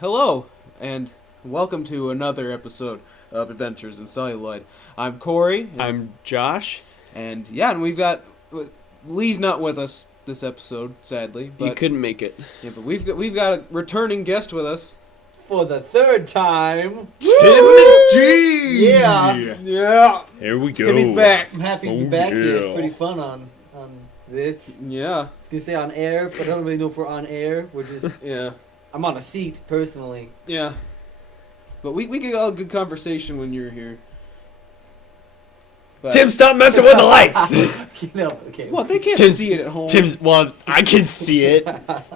Hello, and welcome to another episode of Adventures in Celluloid. I'm Corey. I'm Josh. And we've got Lee's not with us this episode, sadly. He But couldn't make it. yeah, but we've got a returning guest with us. For the third time. Timothy! Yeah. Here we go. Timmy's back. I'm happy to be Oh, back here. yeah. It's pretty fun on this. Yeah. I was gonna say on air, but I don't really know if we're on air. We're just Yeah. I'm on a seat personally. Yeah. But we get all good conversation when you're here. But, Tim, stop messing with the lights! Okay. Well, they can't Tim's- see it at home. Well, I can see it.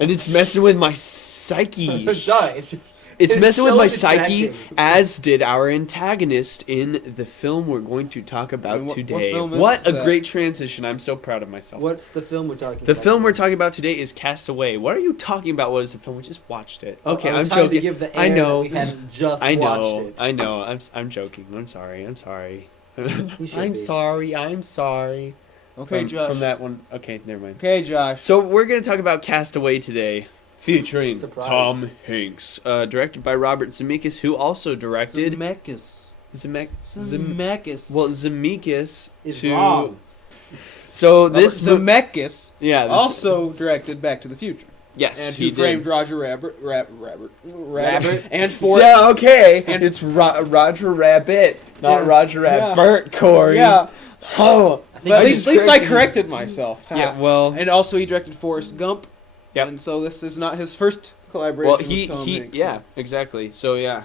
And it's messing with my psyche. Sorry, It's It's messing with so my psyche, distracting. as did our antagonist in the film we're going to talk about And what today. film is What a that? great transition. I'm so proud of myself. What's the film we're talking The about? film we're talking about today is Cast Away. What are you talking about? What is the film? We just watched it. Okay, I was I'm trying joking. To give the I air know. That we hadn't just I watched know. it. I know. I'm joking. I'm sorry. You should I'm be. sorry. I'm sorry. Okay, from, Josh. From that one. Okay, never mind. Okay, Josh. So we're gonna talk about Castaway today, featuring Surprise. Tom Hanks, directed by Robert Zemeckis, who also directed Zemeckis. Zemeckis. Well, Zemeckis Is to. wrong. So this Zemeckis yeah. This, also directed Back to the Future. yes, And he he did. framed Roger Rabbit. Rabbit? And for Yeah, okay. And- It's Roger Rabbit, not Yeah. Roger Yeah. Rabbit, Corey. yeah, Oh, but at I least just I corrected you. corrected myself. Yeah, well, And also he directed Forrest Gump. Yep. And so this is not his first collaboration well, with Tom he, Hanks. yeah, exactly. So yeah,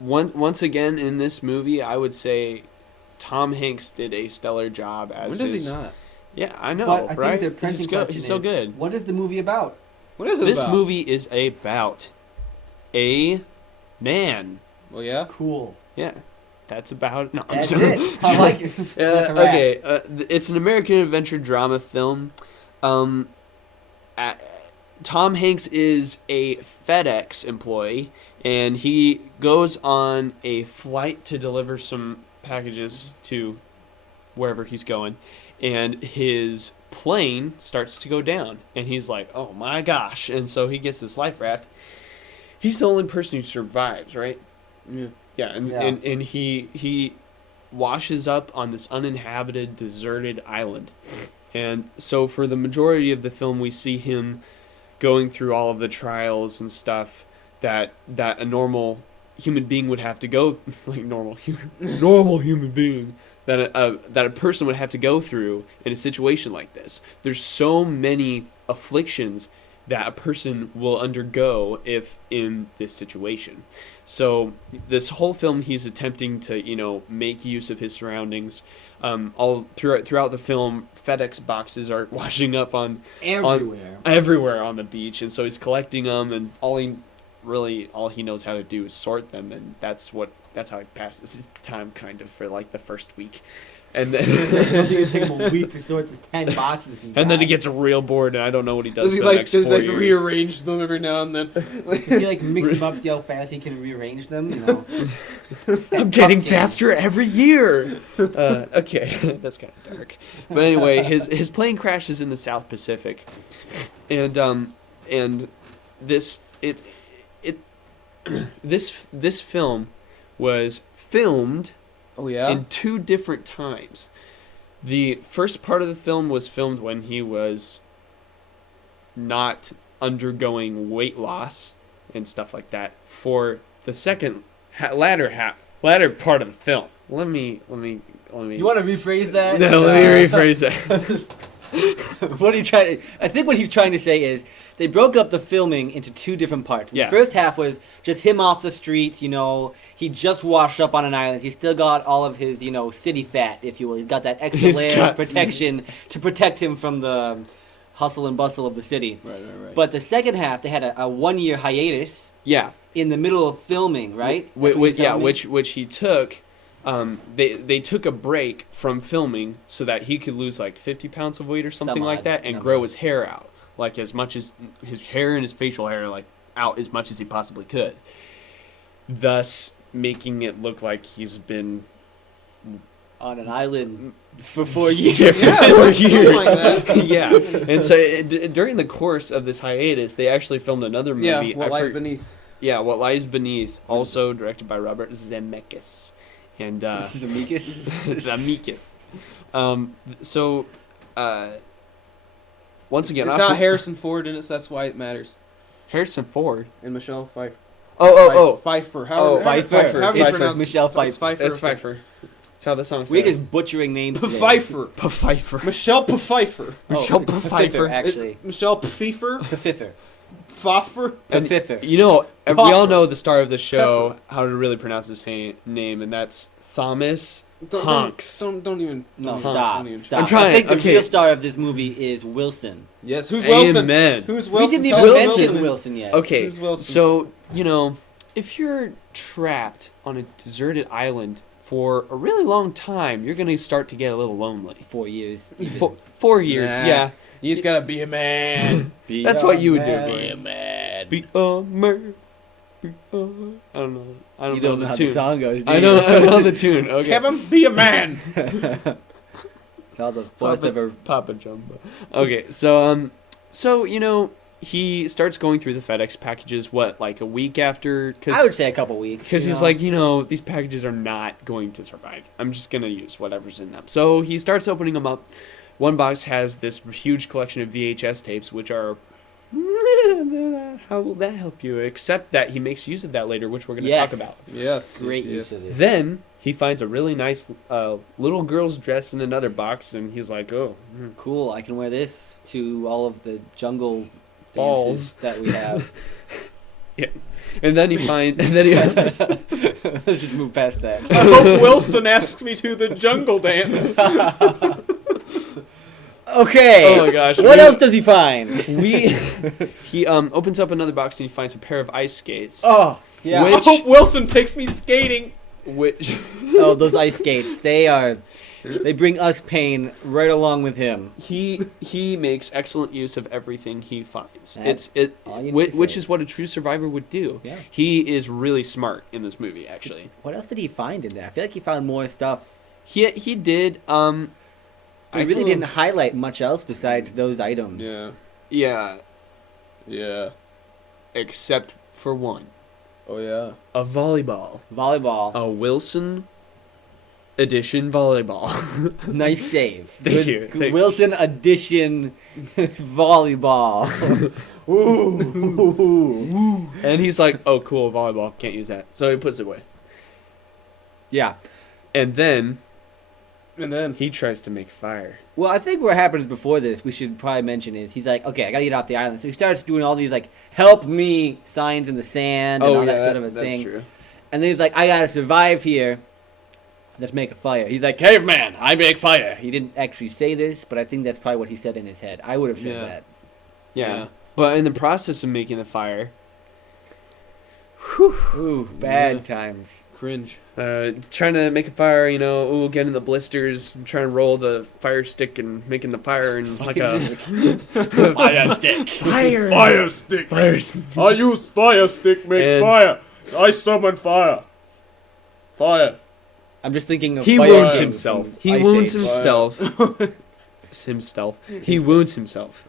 once again in this movie, I would say Tom Hanks did a stellar job as When does his. he not? Yeah, I know, But I right? think the pressing question He's so is, good. what is the movie about? What is it This about? movie is about a man. Well, yeah. Cool. Yeah, that's about. No, I'm That's sorry. it. I like it. That's a wrap. Okay, it's an American adventure drama film. Tom Hanks is a FedEx employee, and he goes on a flight to deliver some packages to wherever he's going, and his plane starts to go down, and he's like, "Oh my gosh!" And so he gets this life raft. He's the only person who survives, right? Yeah. Yeah, and Yeah. and he washes up on this uninhabited, deserted island. And so for the majority of the film, we see him going through all of the trials and stuff that a normal human being would have to go, like normal human being, that a person would have to go through in a situation like this. There's so many afflictions that a person will undergo if in this situation. So this whole film, he's attempting to, make use of his surroundings. All throughout the film, FedEx boxes are washing up on Everywhere. everywhere on the beach, and so he's collecting them, and all he knows how to do is sort them, and that's how he passes his time, kind of, for like the first week. And I think it then take him a week to sort this 10 boxes. and then he gets real bored, and I don't know what he does Does he for the like next just 4 like years. rearrange them every now and then? Does he like mix them up, see how fast he can rearrange them? You know. I'm getting faster every year. Okay, that's kind of dark. But anyway, his plane crashes in the South Pacific, and this this film was filmed Oh yeah. in 2 different times. The first part of the film was filmed when he was not undergoing weight loss and stuff like that. For the second latter part of the film, let me. You want to rephrase that? No, let me rephrase that. What are you trying to? I think what he's trying to say is they broke up the filming into 2 different parts. Yeah. The first half was just him off the street. He just washed up on an island. He's still got all of his, city fat, if you will. He's got that extra His layer of guts. protection to protect him from the hustle and bustle of the city. Right. But the second half, they had a 1-year hiatus Yeah, in the middle of filming, right? That's what you're telling me? which he took. They took a break from filming so that he could lose like 50 pounds of weight or something Some like odd that, and number. grow his hair out, like as much as his hair and his facial hair, like out as much as he possibly could, thus making it look like he's been on an island for 4 years. Yeah, for Yeah, 4 something years. like that. Yeah, and so during the course of this hiatus, they actually filmed another movie. Yeah, what lies beneath. Yeah, What Lies Beneath, also directed by Robert Zemeckis, and This is Amicus. Zemeckis. So, once again, It's got Harrison Ford in it, so that's why it matters. Harrison Ford. And Michelle Pfeiffer. Oh, Pfeiffer. Pfeiffer. However you It's pronounce it. Michelle It's Pfeiffer. That's Pfeiffer. That's how the song says. We're just butchering names today. Pfeiffer. Pfeiffer. Michelle Pfeiffer. Michelle Oh, Pfeiffer. actually. It's Michelle Pfeiffer. Pfeiffer. Pfeiffer. And Pfeiffer. you know, we all Pfeiffer. know the star of the show, how to really pronounce his name, and that's Thomas Hanks. Don't even. No, don't stop. even- Stop. I'm trying, I think the okay. real star of this movie is Wilson. Yes, who's Wilson? Amen. Who's We Wilson? didn't Tell even us Wilson. mention Wilson yet. Okay, Who's Wilson? so, you know, if you're trapped on a deserted island for a really long time, you're going to start to get a little lonely. 4 years. 4 years, Nah. yeah. You just gotta be a man. That's what you would do, man. Brian. man. Be a man. Be a... I don't know. I You don't know the how tune. the song goes, do I you? don't know the tune. Okay. Kevin, be a man. It's all the voice of her. Papa Jumbo. Okay, so you know, he starts going through the FedEx packages. What, like a week after? I would say a couple weeks. Because you he's know. like, you know, these packages are not going to survive. I'm just gonna use whatever's in them. So he starts opening them up. One box has this huge collection of VHS tapes, which are. How will that help you? Except that he makes use of that later, which we're going to Yes. talk about. Yes. Great yes, use of it. Then he finds a really nice little girl's dress in another box, and he's like, "Oh, Cool, I can wear this to all of the jungle Balls. dances that we have. yeah." And then he finds, and then he, Let's just move past that. I hope Wilson asks me to the jungle dance. Okay. oh my gosh, What else does he find? he opens up another box and he finds a pair of ice skates, Oh, yeah. I hope Wilson takes me skating. which Oh, those ice skates. They bring us pain right along with him. he makes excellent use of everything he finds. That's It's all you need which, to which say. is what a true survivor would do. Yeah. He is really smart in this movie, actually. What else did he find in there? I feel like he found more stuff. He did. He really didn't highlight much else besides those items. Yeah. Yeah, Yeah. except for one. Oh yeah. A volleyball. Volleyball. A Wilson edition volleyball. Nice save. Thank you. Thank you. Wilson edition volleyball. Ooh. And he's like, "Oh, cool, volleyball. Can't use that." So he puts it away. Yeah. And then And then he tries to make fire. Well, I think what happens before this, we should probably mention, is he's like, okay, I gotta get off the island. So he starts doing all these, like, help me signs in the sand and all that sort of a that's thing. true. And then he's like, I gotta survive here. Let's make a fire. He's like, caveman, I make fire. He didn't actually say this, but I think that's probably what he said in his head. I would have said Yeah. that. Yeah. But in the process of making the fire, Ooh, bad Yeah. times. cringe. trying to make a fire, you know, getting the blisters, trying to roll the fire stick and making the fire and like a Fire stick. fire. Fire stick. Fire. I use fire stick. Make And- fire. I summon fire. Fire. I'm just thinking of He fire wounds from himself. Ice He wounds Age. himself. He wounds himself.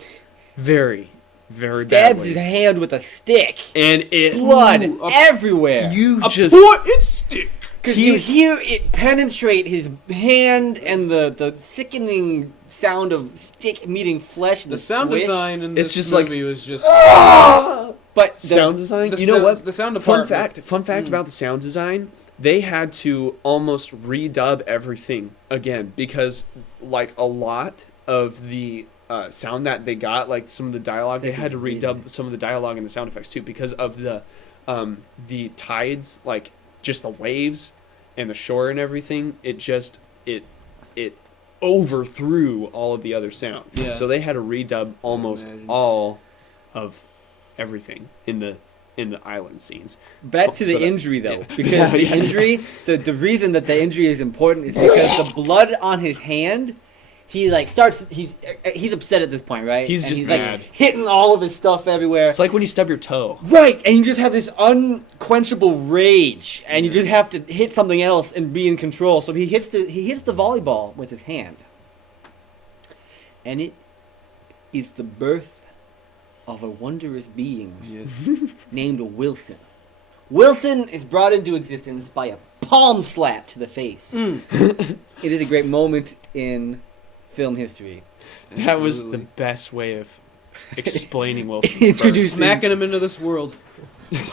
Very, very Stabs badly. his hand with a stick. And it Blood Ooh, a- everywhere. you A just important stick. Because you hear it penetrate his hand and the sickening sound of stick meeting flesh. The sound squish. design in It's this just like- movie was just But the, sound design. the You know sound- what? The sound Fun department. fact about the sound design. They had to almost redub everything again because, like, a lot of the sound that they got, like some of the dialogue, they had to redub some of the dialogue and the sound effects too because of the tides, like just the waves and the shore and everything. It just it overthrew all of the other sound. Yeah. So they had to redub almost Imagine. all of everything in the island scenes. back to the So that- injury though, yeah. because Yeah, the yeah. injury, the reason that the injury is important is because the blood on his hand he like starts. He's upset at this point, right? He's And just he's mad. like hitting all of his stuff everywhere. It's like when you stub your toe. Right, and you just have this unquenchable rage, and you just have to hit something else and be in control. So he hits the volleyball with his hand, and it is the birth of a wondrous being named Wilson. Wilson is brought into existence by a palm slap to the face. It is a great moment in film history. That was the best way of explaining Wilson's Introduce- birth. Smacking him into this world. The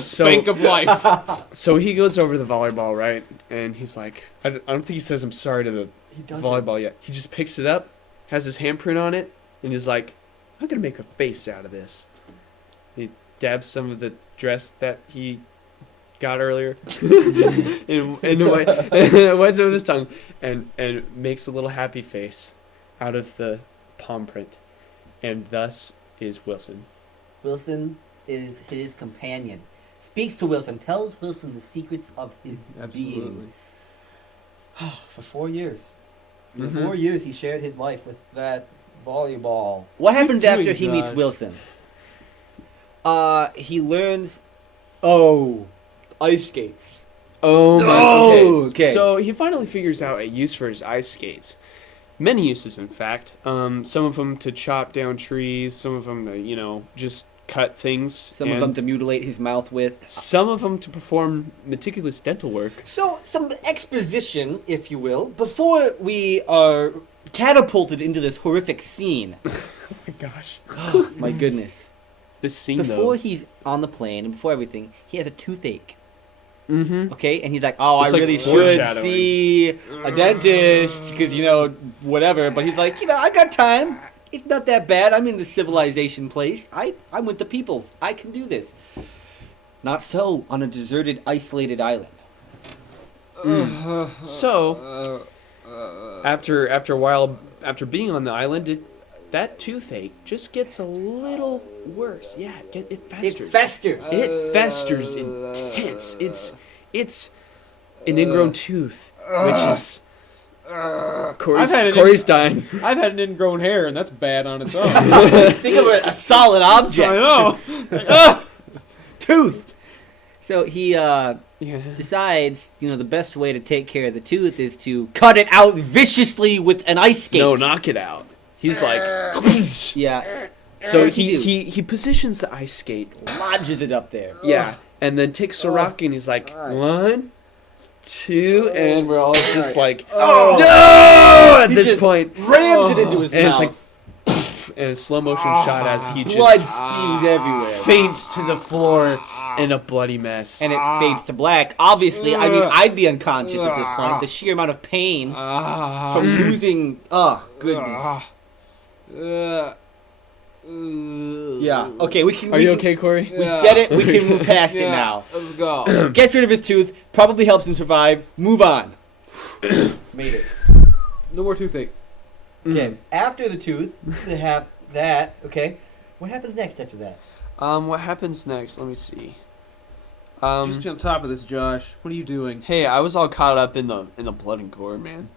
spank of life. So he goes over to the volleyball, right? And he's like, I don't think he says I'm sorry to the volleyball yet. He just picks it up, has his handprint on it, and is like, I'm going to make a face out of this. He dabs some of the dress that he got earlier and wipes it with his tongue and makes a little happy face out of the palm print. And thus is Wilson. Wilson is his companion. Speaks to Wilson, tells Wilson the secrets of his being. For 4 years. For 4 years he shared his life with that volleyball. What happens after he meets Wilson? He learns ice skates. Oh my okay. So he finally figures out a use for his ice skates. Many uses, in fact. Some of them to chop down trees. Some of them to, just cut things. Some of them to mutilate his mouth with. Some of them to perform meticulous dental work. So, some exposition, if you will, before we are catapulted into this horrific scene. Oh my gosh. Oh, my goodness. This scene, Before though. he's on the plane and before everything, he has a toothache. Mm-hmm. Okay, and he's like, "Oh, It's I like really should foreshadowing. see a dentist because whatever." But he's like, "I got time. It's not that bad. I'm in the civilization place. I'm with the peoples. I can do this." Not so on a deserted, isolated island. So, after a while, after being on the island, that toothache just gets a little worse. Yeah, it festers. It festers. It festers intense. It's an ingrown tooth, which is Corey's dying. I've had an ingrown hair, and that's bad on its own. Think of a solid object. I know. Tooth. So he Yeah. decides, the best way to take care of the tooth is to cut it out viciously with an ice skate. No, knock it out. He's like, Yeah. so What's he do? he positions the ice skate. Lodges it up there. Yeah, and then takes a rock and he's like, 1, 2, and we're all just like, no! At He this just point, Rams it into his and mouth. it's like, and a slow motion shot as he Blood just spews everywhere. faints to the floor in a bloody mess. And it fades to black. Obviously, I mean, I'd be unconscious at this point. The sheer amount of pain from losing. Oh, goodness. Yeah. Okay, we can. Are you okay, Corey? We said it. We can move past it now. Let's go. Gets rid of his tooth. Probably helps him survive. Move on. Made it. No more toothache. Okay. After the tooth, they have that. Okay. What happens next after that? What happens next? Let me see. Just be on top of this, Josh. What are you doing? Hey, I was all caught up in the blood and gore, man.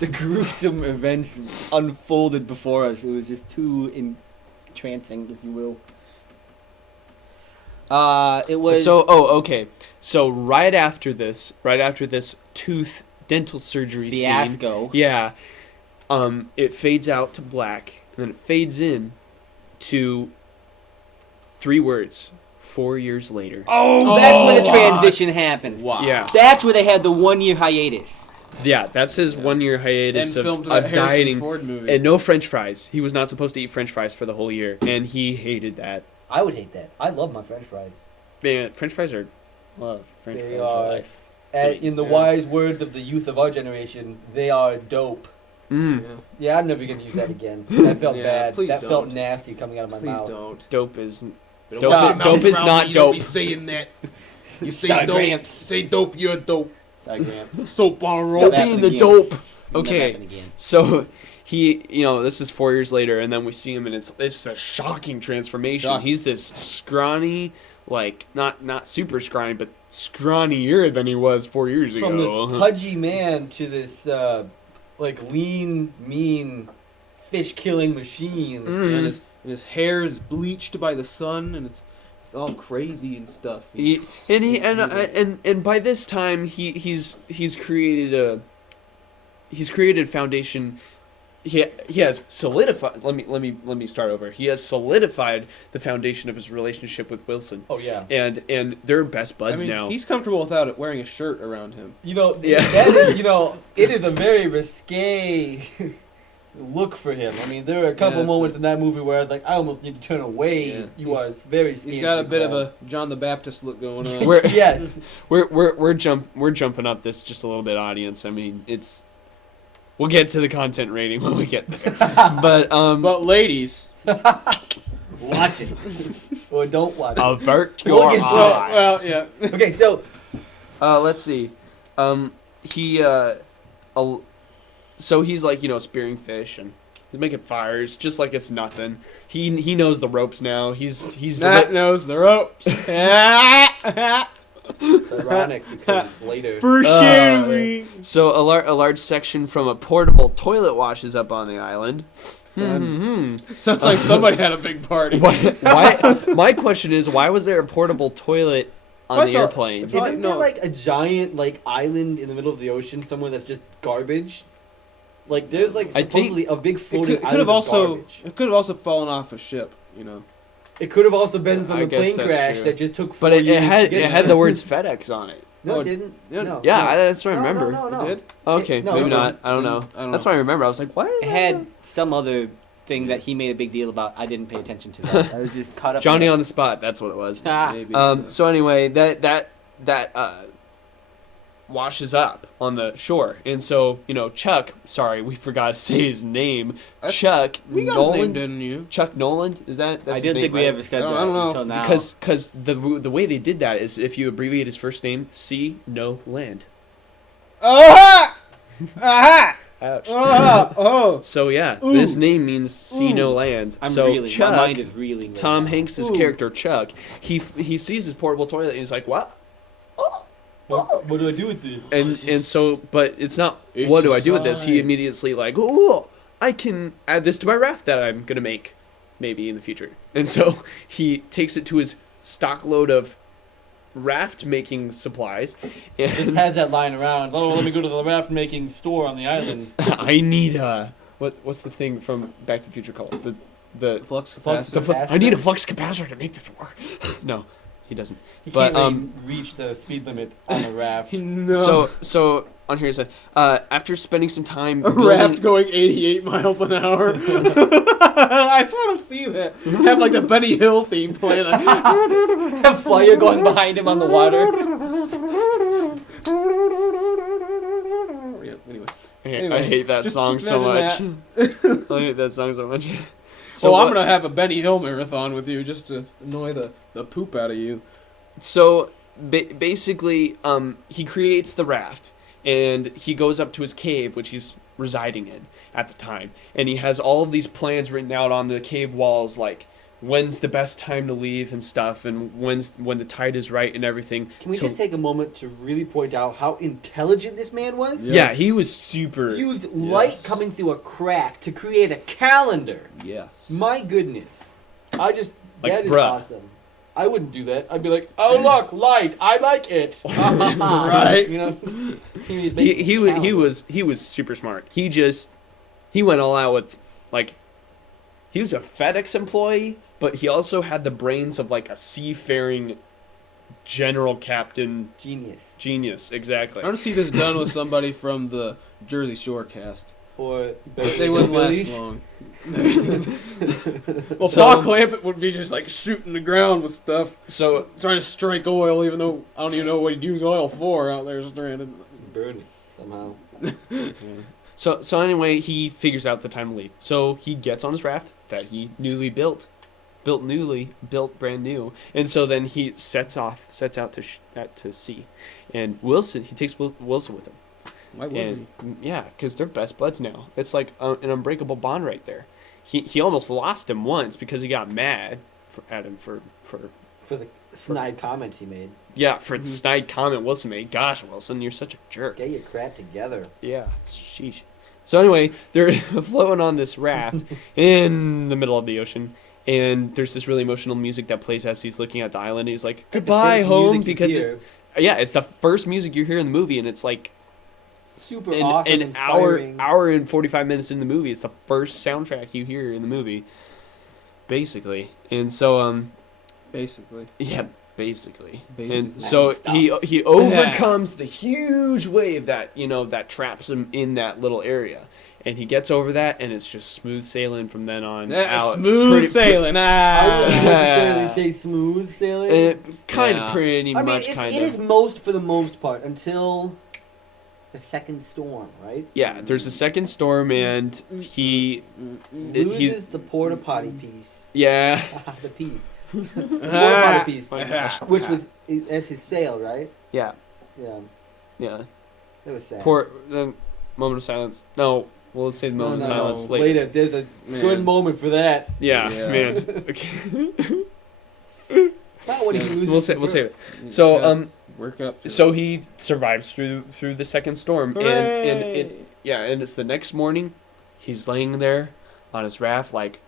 The gruesome events unfolded before us. It was just too entrancing, if you will. It was okay. So right after this tooth dental surgery fiasco. scene, yeah, it fades out to black, and then it fades in to 3 words. 4 years later. Oh, that's where the transition happens. Wow. Yeah, That's where they had the 1 year hiatus. yeah, that's his 1 year hiatus And filmed of the Harrison dieting Ford movie. and no French fries. He was not supposed to eat French fries for the whole year, and he hated that. I would hate that. I love my French fries. Man, French fries are love. French They fries are are- life. In the wise words of the youth of our generation, they are dope. Mm. Yeah, I'm never gonna use that again. That felt Yeah, bad. please That felt don't. nasty coming out of my Please mouth. don't. Dope is Stop. dope is not You don't dope. be saying that. You say Sorry, dope. Gramps. Say dope. You're dope. Sorry, Gramps. Soap on Stop rope. being the dope. Never Okay. happen again. So he, this is 4 years later, and then we see him, and it's a shocking transformation. Shocking. He's this scrawny, like not super scrawny, but scrawnier than he was 4 years ago. From this pudgy man to this like lean, mean, fish killing machine. And his hair is bleached by the sun, and it's all crazy and stuff. And by this time he's created a foundation. He has solidified. Let me start over. He has solidified the foundation of his relationship with Wilson. Oh yeah. And they're best buds now. He's comfortable without it wearing a shirt around him. That is, it is a very risque look for him. I mean, there are a couple moments in that movie where I was like, I almost need to turn away. Yeah. You are very. He's got a bit of a John the Baptist look going on. Yes. We're jumping up this just a little bit, audience. I mean, it's. We'll get to the content rating when we get there. But ladies, watch it or don't watch it. Avert your eyes. Well, yeah. Okay, so let's see. So he's like, spearing fish and he's making fires just like it's nothing. He knows the ropes now. He's Matt knows the ropes. it's ironic because later. For sharing. So a large section from a portable toilet washes up on the island. Sounds like somebody had a big party. Why? My question is, why was there a portable toilet on the airplane? Isn't there like a giant island in the middle of the ocean somewhere that's just garbage? Like there's supposedly a big floating island of garbage. It could have also fallen off a ship. It could have also been from I a guess plane that's crash true. that just took 4 But it years to get had there. the words FedEx on it. No, it didn't. No. Yeah, that's what I remember. No. It did? Okay, No, maybe no. not. I don't know. That's what I remember. I was like, what? It had some other thing that he made a big deal about. I didn't pay attention to that. I was just caught up. Johnny in on the spot. That's what it was. Maybe. So anyway, that washes up on the shore, and so Chuck. Sorry, we forgot to say his name. Chuck We got Nolan. his name, didn't you? Chuck Noland. Is that? That's I his didn't name, think we right? ever said I that don't know. until now. Because the way they did that is if you abbreviate his first name, C no land. Aha! Aha! Ouch. Oh! So yeah, Ooh. this name means see no land. I'm so reeling. Chuck, My mind is reeling. Right Tom now. Hanks's Ooh. character Chuck, he sees his portable toilet and he's like, what? What do I do with this? And so, but it's not. It's What do a I do with this? He sign. immediately like, oh, I can add this to my raft that I'm gonna make, maybe in the future. And so he takes it to his stock load of raft making supplies, Just and has that lying around. Oh, let me go to the raft making store on the island. I need what's the thing from Back to the Future called the Flux capacitor. capacitor. I need a flux capacitor to make this work. No, he doesn't. He But, can't reach the speed limit on a raft. No. So on here it said, after spending some time A raft going 88 miles an hour. I just want to see that. Have like the Benny Hill theme playing. Have fire going behind him on the water. Yeah, anyway. I hate that just song so much. imagine I hate that song so much. So I'm what- gonna have a Benny Hill marathon with you just to annoy the poop out of you. So basically, he creates the raft, and he goes up to his cave, which he's residing in at the time, and he has all of these plans written out on the cave walls, like when's the best time to leave and stuff, and when the tide is right and everything. Can we just take a moment to really point out how intelligent this man was? Yeah. Yeah, he was super. He used light coming through a crack to create a calendar. Yeah. My goodness. That is bruh. awesome. I wouldn't do that. I'd be like, oh look, light. I like it. Right. He was super smart. He went all out with, like, he was a FedEx employee, but he also had the brains of like a seafaring general captain Genius. exactly. I want to see this done with somebody from the Jersey Shore cast. Or They wouldn't Billy's. last long. Well, So- Paul Clampett would be just like shooting the ground with stuff, So trying to strike oil, even though I don't even know what he'd use oil for out there stranded. Burn it somehow. So anyway, he figures out the time to leave. So he gets on his raft that he built brand new, and so then he sets out to sea, and he takes Wilson with him. Why would And yeah, because they're best buds now. It's like an unbreakable bond right there. He almost lost him once because he got mad at him for For the snide comments he made. Yeah, for the snide comment Wilson made. Gosh, Wilson, you're such a jerk. Get your crap together. Yeah, sheesh. So anyway, they're floating on this raft in the middle of the ocean, and there's this really emotional music that plays as he's looking at the island. And he's like, "Goodbye, home," because it's the first music you hear in the movie, and it's like super awesome, an inspiring. hour and 45 minutes in the movie. It's the first soundtrack you hear in the movie, basically. And so Basically. yeah. Basically. Basically. And so Stuff. he overcomes the huge wave that that traps him in that little area, and he gets over that, and it's just smooth sailing from then on out. Smooth sailing. I wouldn't necessarily say smooth sailing. Pretty much. It is for the most part until the second storm, right? Yeah, there's a second storm, and he loses the porta potty piece. Yeah. The piece. Porta potty piece, which was as his sail, right? Yeah. Yeah. Yeah. That was sad. Moment of silence. No, we'll say the moment of silence later. Later, there's a good moment for that. Yeah. Man. Okay. Not when he loses. We'll save it. So work up. So he survives through the second storm, and it's the next morning. He's laying there on his raft, like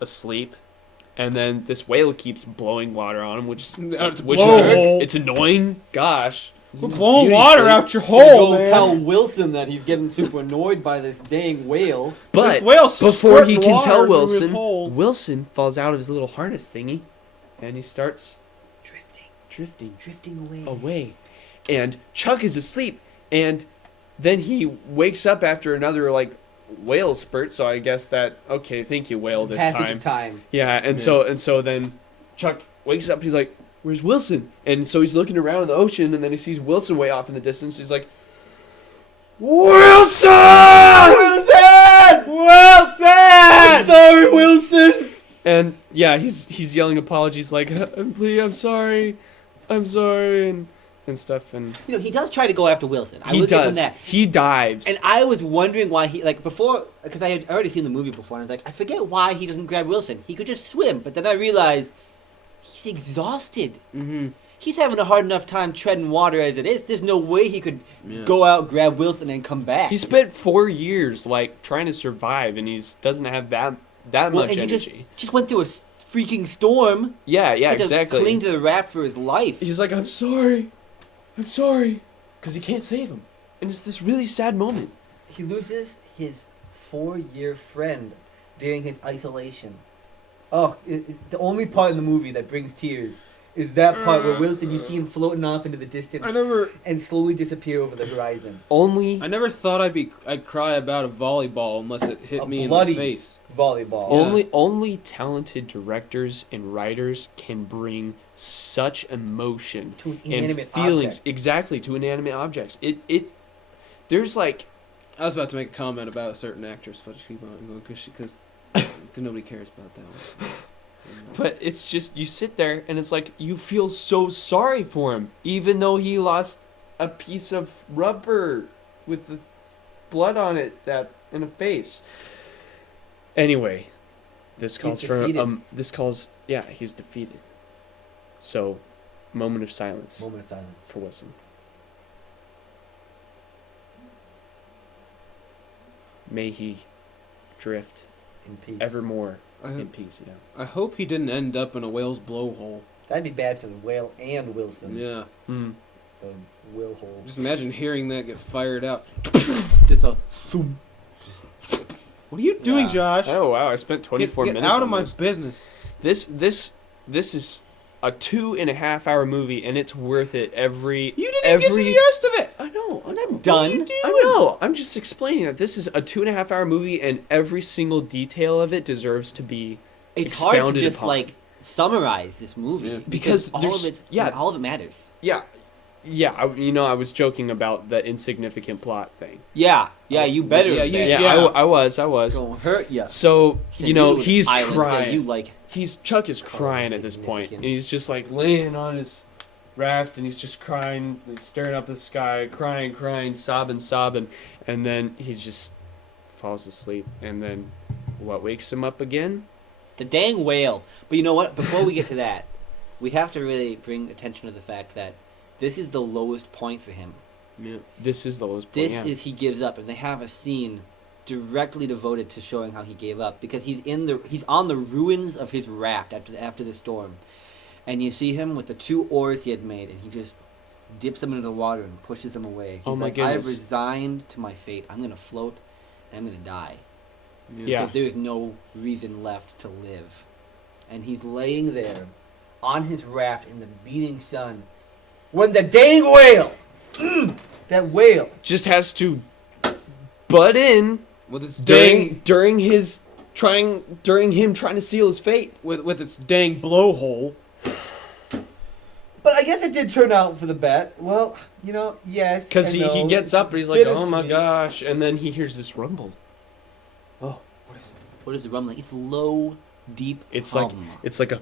asleep, and then this whale keeps blowing water on him, which it's annoying. Gosh, we're blowing water out your hole, man. Tell Wilson that he's getting super annoyed by this dang whale. But before he can tell Wilson, Wilson falls out of his little harness thingy, and he starts drifting away. And Chuck is asleep, and then he wakes up after another whale spurt. So I guess thank you, whale, this passage of time. Yeah, and so then Chuck wakes up. He's like, "Where's Wilson?" And so he's looking around the ocean, and then he sees Wilson way off in the distance. He's like, "Wilson! I'm sorry, Wilson!" And yeah, he's yelling apologies like, "I'm sorry," and stuff, and he does try to go after Wilson. He does. He dives, and I was wondering why he before, because I had already seen the movie before, and I was like, I forget why he doesn't grab Wilson. He could just swim, but then I realized he's exhausted. Mm-hmm. He's having a hard enough time treading water as it is. There's no way he could go out, grab Wilson, and come back. He spent 4 years trying to survive, and he doesn't have that much energy. Just went through a freaking storm. Yeah, he had exactly. To cling to the raft for his life. He's like, I'm sorry, because he can't save him, and it's this really sad moment. He loses his 4-year friend during his isolation. Oh, it's the only part in the movie that brings tears is that part where Wilson, you see him floating off into the distance and slowly disappear over the horizon. I never thought I'd cry about a volleyball unless it hit me in the face. Volleyball. Only talented directors and writers can bring such emotion to an inanimate and feelings object. Exactly, to inanimate objects. There's I was about to make a comment about a certain actress, but keep on going because nobody cares about that one. But it's just, you sit there and it's like you feel so sorry for him, even though he lost a piece of rubber with the blood on it in a face. Anyway, this calls he's for defeated. he's defeated. So, moment of silence. Moment of silence for Wilson. May he drift in peace evermore. In peace, yeah. I hope he didn't end up in a whale's blowhole. That'd be bad for the whale and Wilson. Yeah. Mm. The whale hole. Just imagine hearing that get fired out. Just a zoom. What are you doing, Josh? Oh wow! I spent 24 minutes. Get out of on my this. business. This is a 2.5 hour movie, and it's worth it. You didn't get to the rest of it. I know. I'm done. I know. I'm just explaining that this is a 2.5 hour movie, and every single detail of it deserves to be. It's hard to just upon. Summarize this movie because all of it matters. Yeah. I was joking about the insignificant plot thing. Yeah, you better. I was. Don't hurt ya. So he's crying. So Chuck is crying at this point, and he's just laying on his raft, and he's just crying, he's staring up at the sky, crying, sobbing, and then he just falls asleep. And then what wakes him up again? The dang whale. But you know what? Before we get to that, we have to really bring attention to the fact that this is the lowest point for him. Yeah. This is the lowest point. This is he gives up, and they have a scene directly devoted to showing how he gave up because he's on the ruins of his raft after the storm, and you see him with the 2 oars he had made, and he just dips them into the water and pushes them away. He's my like, goodness. I've resigned to my fate. I'm gonna float, and I'm gonna die Yeah. because there is no reason left to live. And he's laying there on his raft in the beating sun when the dang whale, that whale, Just has to butt in With its during him trying to seal his fate. with its dang blowhole. But I guess it did turn out for the best. Well, yes. Because he gets up and he's like, oh my Bittersweet. gosh. And then he hears this rumble. Oh, what is it? What is the rumbling? It's low, deep It's hum. like a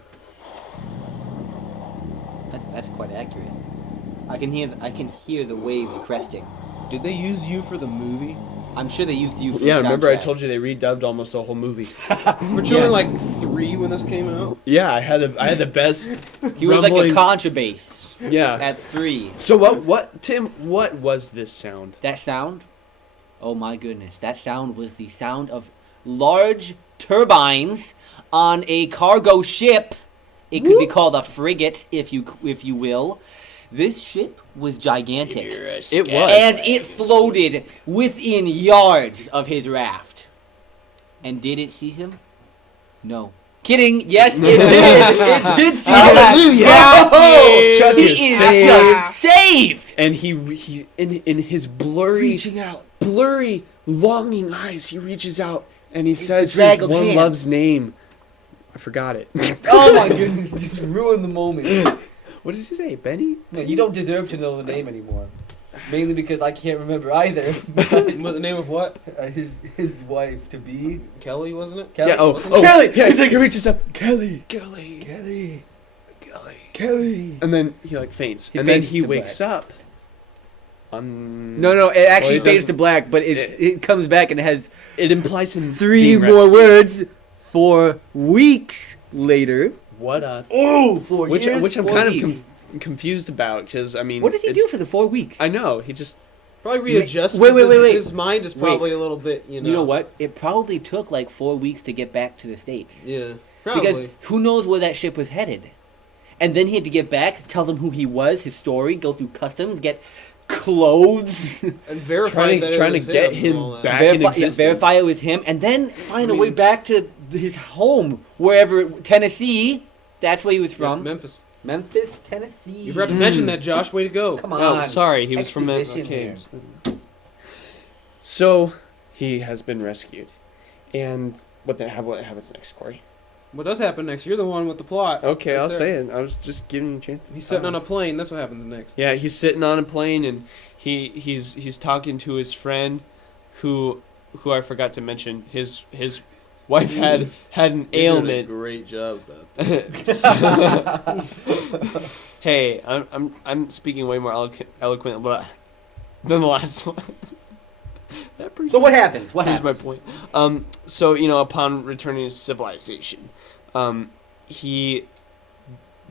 That's quite accurate. I can hear the waves cresting. Did they use you for the movie? I'm sure they used you for yeah. the Remember I soundtrack. told you they redubbed almost the whole movie. Were children like 3 when this came out? Yeah, I had the best. He was like a rumbling- contrabass Yeah. at 3. So what Tim? What was this sound? That sound? Oh my goodness. That sound was the sound of large turbines on a cargo ship. It could be called a frigate, if you will. This ship was gigantic. It was. And it floated within yards of his raft. And did it see him? No. Kidding. Yes, it did. It did see him. Hallelujah. Chuck He is is saved. just saved. And he in his blurry, longing eyes, he reaches out and he says his bedraggled one hand. love's name. I forgot it. Oh my goodness. Just ruined the moment. What does he say, Benny? No, you don't deserve to know the name anymore. Mainly because I can't remember either. What the name of what? His wife to be Kelly, wasn't it? Kelly. Yeah. Oh, Kelly. Yeah. He reaches up. Kelly. And then he like faints. He and then faints he to wakes black. up. No, it actually Well, it fades doesn't- to black, but it comes back and it has It implies him 3 being more rescued. words. 4 weeks later. What a. Oh, 4 Which years. I'm 4 kind weeks. of confused about because I mean. What does he do for the 4 weeks? I know he just. Probably readjust. Wait, 'cause wait. His mind is probably a little bit, You know what? It probably took like 4 weeks to get back to the States. Yeah, probably. Because who knows where that ship was headed? And then he had to get back, tell them who he was, his story, go through customs, get clothes, and verify trying that to it was get him and all him that. back in existence. verify it was him, and then find a way back to his home, wherever, Tennessee. That's where he was Yeah, from. Memphis. Tennessee. You forgot to mention that, Josh. Way to go. Come on. Oh, sorry, he was from Exposition okay. here. So he has been rescued, and what happens next, Corey? What does happen next? You're the one with the plot. Okay, Right I'll there. say it. I was just giving you a chance. He's sitting on a plane. That's what happens next. Yeah, he's sitting on a plane and he's talking to his friend, who I forgot to mention. His wife had an You're doing a ailment. great job about that. Hey, I'm speaking way more eloquent than the last one. So what happens? What Here's happens? my point. So upon returning to civilization,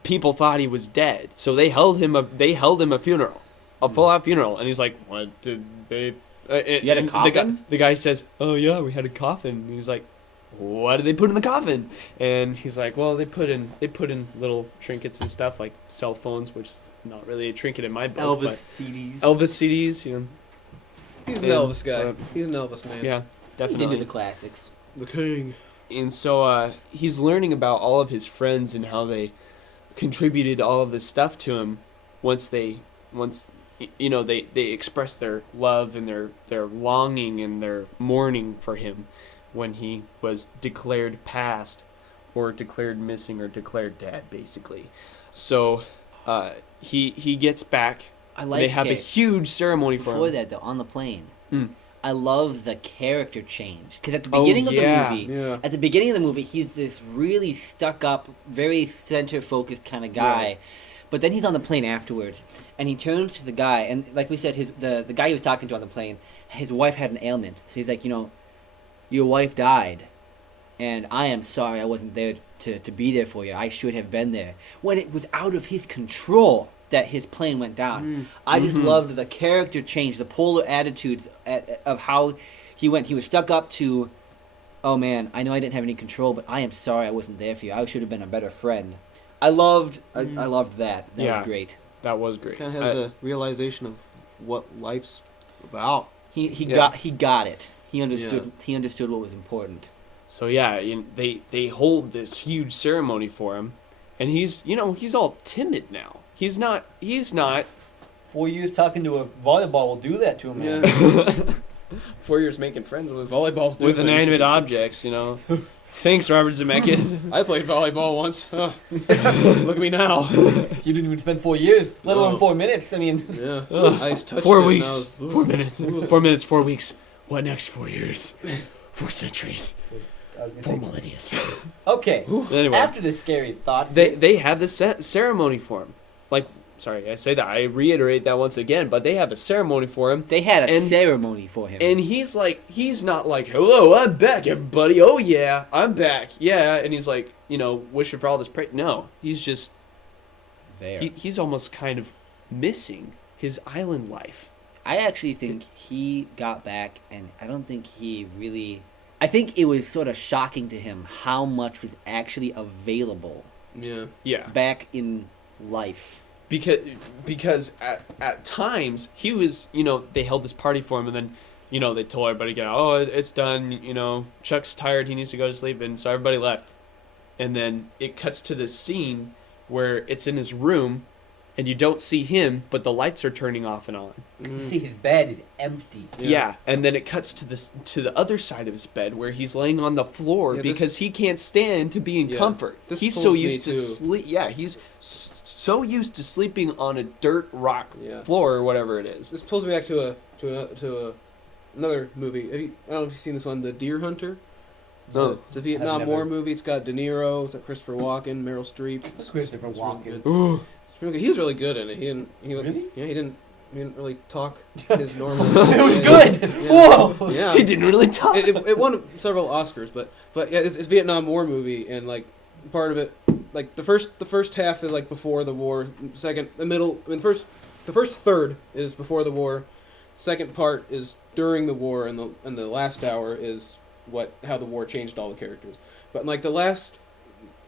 people thought he was dead, so they held him a funeral, a full-out funeral, and he's like, "What did they?" You had a coffin? The guy says, "Oh yeah, we had a coffin." And he's like, "What did they put in the coffin?" And he's like, "Well, they put in little trinkets and stuff like cell phones, which is not really a trinket in my book, Elvis but CDs. Elvis CDs, He's an And, Elvis guy. He's an Elvis man. yeah, He's definitely." into the classics. The king. And so he's learning about all of his friends and how they contributed all of this stuff to him once they expressed their love and their longing and their mourning for him when he was declared past or declared missing or declared dead, basically. So he gets back. I like They have a it. huge ceremony for Before him. that, though, on the plane, Mm. I love the character change. Because at the Oh, beginning of yeah. the movie, Yeah. at the beginning of the movie, he's this really stuck-up, very center-focused kind of guy. Right. But then he's on the plane afterwards, and he turns to the guy, and like we said, the guy he was talking to on the plane, his wife had an ailment. So he's like, your wife died, and I am sorry I wasn't there to be there for you. I should have been there. When it was out of his control that his plane went down. I just loved the character change, the polar attitudes of how he went. He was stuck up to, oh man, I know I didn't have any control, but I am sorry I wasn't there for you. I should have been a better friend. I loved that. That was great. That was great. Kind of has a realization of what life's about. He got it. He understood what was important. So yeah, they hold this huge ceremony for him, and he's all timid now. He's not. 4 years talking to a volleyball will do that to a man. Yeah. 4 years making friends with Volleyballs do with things inanimate to objects. Thanks, Robert Zemeckis. I played volleyball once. Look at me now. You didn't even spend 4 years, let alone 4 minutes. I mean, Yeah. I just touched 4 it weeks. and I was, 4 minutes. 4 minutes. 4 weeks. What next? 4 years. 4 centuries. I was gonna 4 say. millennia. Okay. Anyway, After the scary thoughts, they have this ceremony for him. Sorry, I say that. I reiterate that once again, but they have a ceremony for him. they had a ceremony for him. And he's not like, hello, I'm back, everybody. Oh, yeah, I'm back. Yeah. And he's like, wishing for all this praise. No, he's just, there. he's almost kind of missing his island life. I actually think he got back, and I don't think he really. I think it was sort of shocking to him how much was actually available yeah. Yeah. back in life. Because at times he was, they held this party for him, and then, they told everybody, oh, it's done, Chuck's tired, he needs to go to sleep, and so everybody left. And then it cuts to this scene where it's in his room, and you don't see him, but the lights are turning off and on. You see, his bed is empty. Yeah, and then it cuts to the other side of his bed where he's laying on the floor because he can't stand to be in comfort. He's so used to sleep. Yeah, he's so used to sleeping on a dirt rock floor or whatever it is. This pulls me back to another movie. I don't know if you've seen this one, The Deer Hunter. It's a Vietnam War movie. It's got De Niro, it's got Christopher Walken, Meryl Streep. Christopher Walken. Ooh. He was really good in it. Really? Yeah, he didn't really talk his normal. It was good. Yeah. Whoa. Yeah. He didn't really talk. It won several Oscars, but yeah, it's a Vietnam War movie, and part of it, the first half is before the war. The first third is before the war. Second part is during the war, and the last hour is how the war changed all the characters. But the last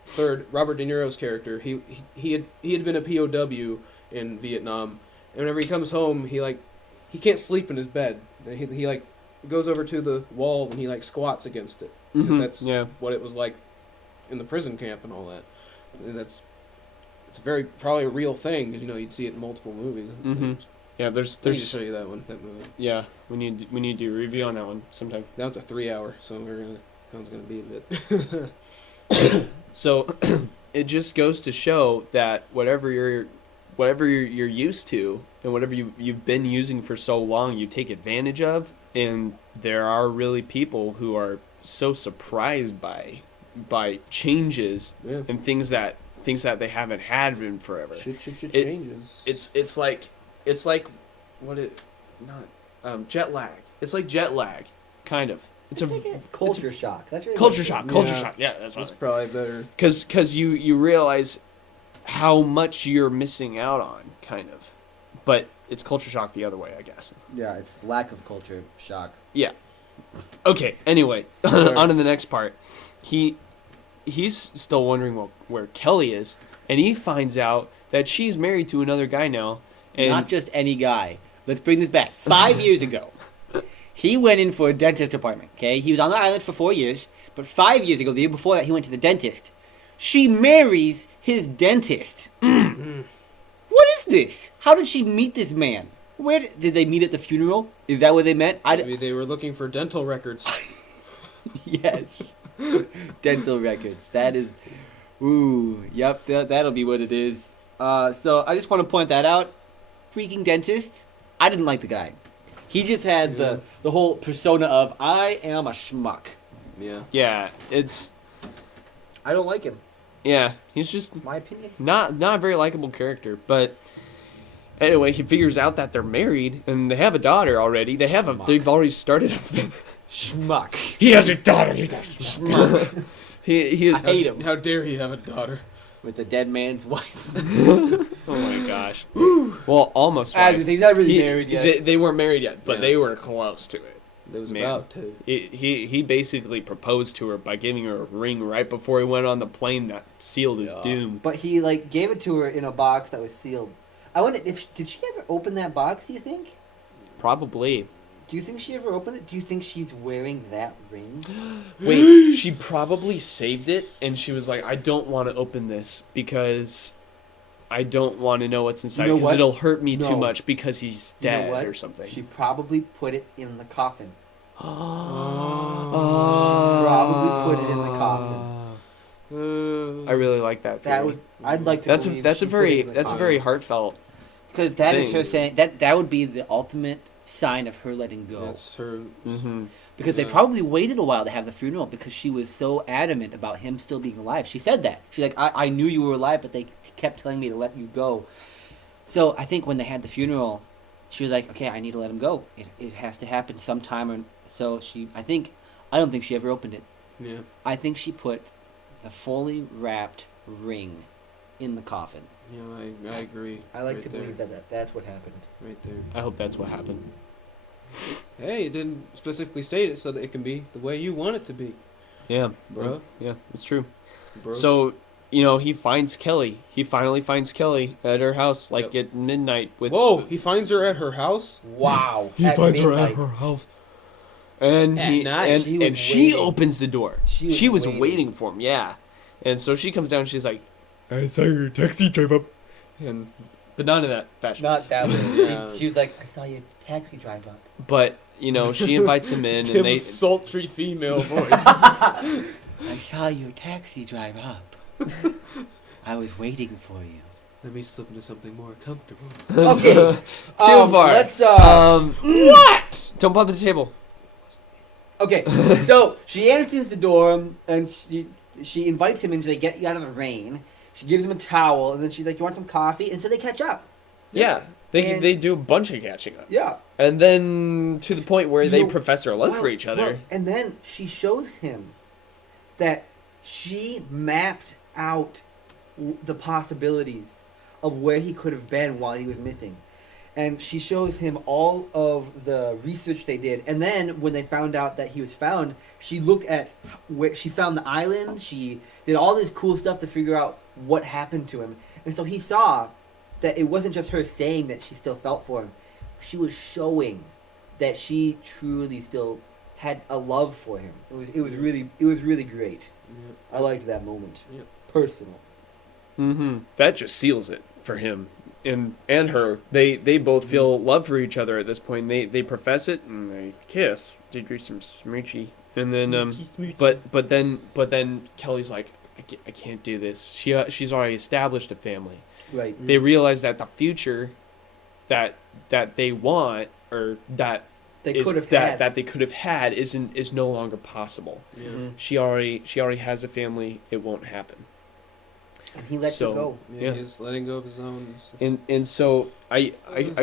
third, Robert De Niro's character, he had been a POW in Vietnam, and whenever he comes home, he can't sleep in his bed. He goes over to the wall and he squats against it. Because that's what it was like in the prison camp and all that. And it's probably a real thing because you'd see it in multiple movies. Yeah, I need to show you that movie. Yeah, we need to do a review on that one sometime. Now it's a 3 hour, so that one's gonna be a bit. So it just goes to show that whatever you're used to and whatever you've been using for so long, you take advantage of, and there are really people who are so surprised by changes and things that they haven't had in forever. Changes. It's like jet lag. It's like jet lag, kind of. It's like a culture shock. That's really culture shock. Culture shock. Yeah, that's probably better. Because you realize how much you're missing out on, kind of. But it's culture shock the other way, I guess. Yeah, it's lack of culture shock. Yeah. Okay. Anyway, on to the next part. He's still wondering where Kelly is, and he finds out that she's married to another guy now. And not just any guy. Let's bring this back. 5 years ago, he went in for a dentist appointment. Okay, he was on the island for 4 years, but 5 years ago, the year before that, he went to the dentist. She marries his dentist. What is this? How did she meet this man? Where did they meet at the funeral? Is that where they met? Maybe they were looking for dental records. Yes, dental records. That is, yep. That'll be what it is. So I just want to point that out. Freaking dentist. I didn't like the guy. He just had the whole persona of I am a schmuck. Yeah. Yeah, I don't like him. Yeah, he's just My opinion. not a very likable character. But anyway, he figures out that they're married and they have a daughter already. They've already started a Schmuck. He has a daughter. He's a schmuck. he I hate him. How dare he have a daughter? With a dead man's wife. Oh my gosh. Well, almost. As Wife. he's not really married yet. They weren't married yet, but Yeah. they were close to it. It was Man. about to. He basically proposed to her by giving her a ring right before he went on the plane that sealed his Yeah. doom. But he like gave it to her in a box that was sealed. I wonder if did she ever open that box? Do you think? Probably. Do you think she ever opened it? Do you think she's wearing that ring? Wait, she probably saved it, and she was like, I don't want to open this because I don't want to know what's inside You know because what? it'll hurt me too No. much because he's You know dead what? or something. She probably put it in the coffin. Oh. Probably put it in the coffin. I really like that. That theory. would I'd like to. That's a believe that's a she put it very in the that's a coffin. very heartfelt. Because that is thing. her saying that would be the ultimate sign of her letting go. That's her. Mm-hmm. Because they Yeah. probably waited a while to have the funeral because she was so adamant about him still being alive. She said that. She's like, I knew you were alive, but they kept telling me to let you go. So I think when they had the funeral, she was like, okay, I need to let him go. It has to happen sometime. Or so I don't think she ever opened it. Yeah. I think she put the fully wrapped ring in the coffin. Yeah, I agree. I like right to there. believe that's what happened. Right there. I hope that's what happened. Hey, it didn't specifically state it so that it can be the way you want it to be, Yeah, bro. Yeah, it's true. Bro. So, he finds Kelly. He finally finds Kelly at her house, like Yep. at midnight. With Whoa, he finds her at her house. Wow. He At finds her midnight. at her house, and At he night. and, She was and she waiting. opens the door. She was waiting. waiting. for him. Yeah, and so she comes down. She's like, "I saw your taxi drive up," but not in that fashion. Not that way. Yeah. She was like, I saw your taxi drive up. But she invites him in, and they. Tim's sultry female voice. I saw your taxi drive up. I was waiting for you. Let me slip into something more comfortable. Okay. Too far. Let's What? Don't pop the table. Okay. So she answers the door and she invites him in to get you out of the rain. She gives him a towel and then she's like, "You want some coffee?" And so they catch up. Yeah, And- they do a bunch of catching up, Yeah. and then to the point where You they know, profess their love for each other. Well, and then she shows him that she mapped out the possibilities of where he could have been while he was missing. And she shows him all of the research they did. And then when they found out that he was found, she looked at where she found the island. She did all this cool stuff to figure out what happened to him. And so he saw that it wasn't just her saying that she still felt for him. She was showing that she truly still had a love for him. It was really great. Yep. I liked that moment. Yep. Personal. Mm-hmm. That just seals it for him and her. They both feel love for each other at this point. They profess it and they kiss. They do some smoochy, and then but then Kelly's like, I can't do this. She's already established a family. Right. They realize that the future that they want or that They is could have that had. that they could have had is no longer possible. Yeah. Mhm. She already has a family. It won't happen. And he lets So- her go. Yeah, Yeah. he's letting go of his own. And so I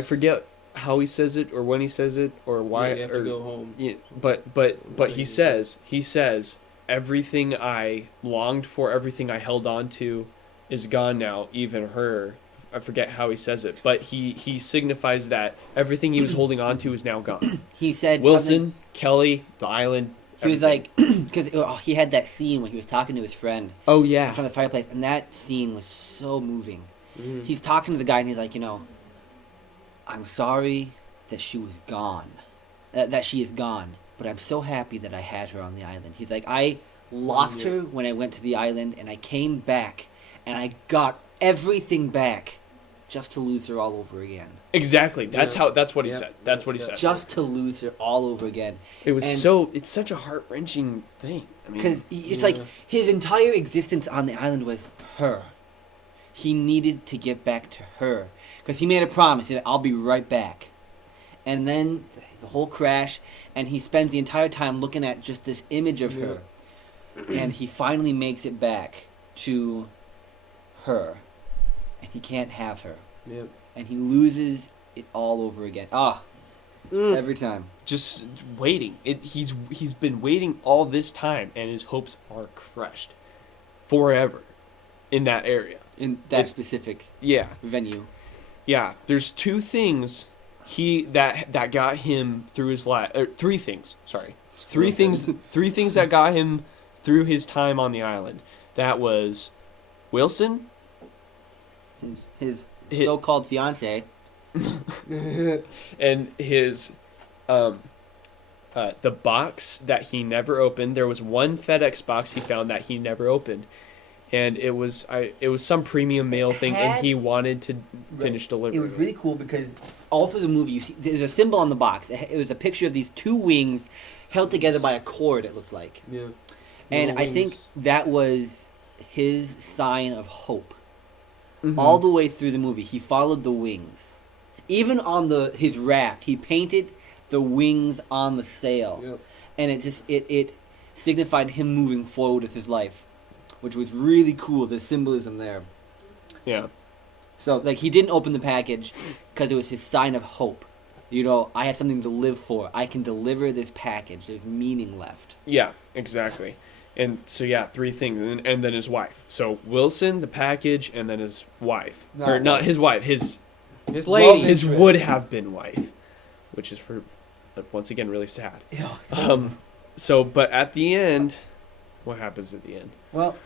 forget how he says it or when he says it or why Yeah, you have or, to go home. Yeah, but he says everything I longed for, everything I held on to is gone now, even her. I forget how he says it, but he signifies that everything he was holding on to is now gone. He said Wilson, Kelly, the island. He was everything. like, because he had that scene when he was talking to his friend "Oh in yeah, front of the fireplace, and that scene was so moving. Mhm. He's talking to the guy, and he's like, I'm sorry that she was gone, that she is gone, but I'm so happy that I had her on the island. He's like, I lost her when I went to the island, and I came back, and I got everything back just to lose her all over again. exactly." That's Yeah. that's what he Yeah. said. That's what he Yeah. said. Just to lose her all over again. It was and- it's such a heart-wrenching thing. I mean, Because it's Yeah. like his entire existence on the island was her. He needed to get back to her. Because he made a promise. He said, I'll be right back. And then the whole crash, and he spends the entire time looking at just this image of her. And he finally makes it back to her. And he can't have her. Yep. And he loses it all over again. Ah, Every time. just waiting. He's been waiting all this time, and his hopes are crushed forever in that area. In that specific Yeah, venue. yeah. There's two things that got him through his life. Three things. Sorry, three things. Three things that got him through his time on the island. That was Wilson, His so-called fiance. and his the box that he never opened. There was one FedEx box he found that he never opened, and it was some premium mail thing, and he wanted to finish delivering. It was really cool because all through the movie, you see there's a symbol on the box. It was a picture of these two wings held together by a cord. It looked like, Yeah. and Little I think wings. that was his sign of hope. Mhm. All the way through the movie, he followed the wings. Even on his raft, he painted the wings on the sail, Yep. and it signified him moving forward with his life, which was really cool. The symbolism there. Yeah. So like he didn't open the package because it was his sign of hope. You know, I have something to live for. I can deliver this package. There's meaning left. Yeah, exactly. And so yeah, three things, and then his wife. So Wilson, the package, and then his wife, or not his wife, his lady. his would have been wife, which is once again really sad. Yeah. So, but at the end, what happens at the end? Well,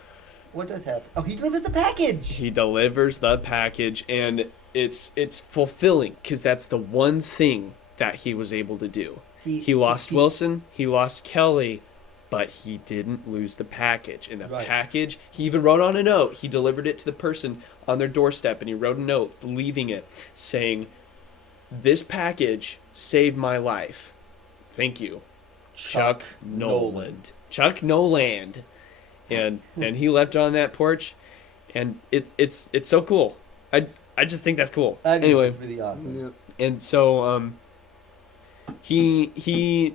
what does happen? Oh, he delivers the package. He delivers the package, and it's fulfilling because that's the one thing that he was able to do. He lost Wilson, he lost Kelly, but he didn't lose the package. And the package, he even wrote on a note. He delivered it to the person on their doorstep, and he wrote a note leaving it saying, "This package saved my life. Thank you, Chuck Noland." Chuck Noland. And he left it on that porch, and it's so cool. I just think that's cool. Anyway, really awesome. Yeah. and so he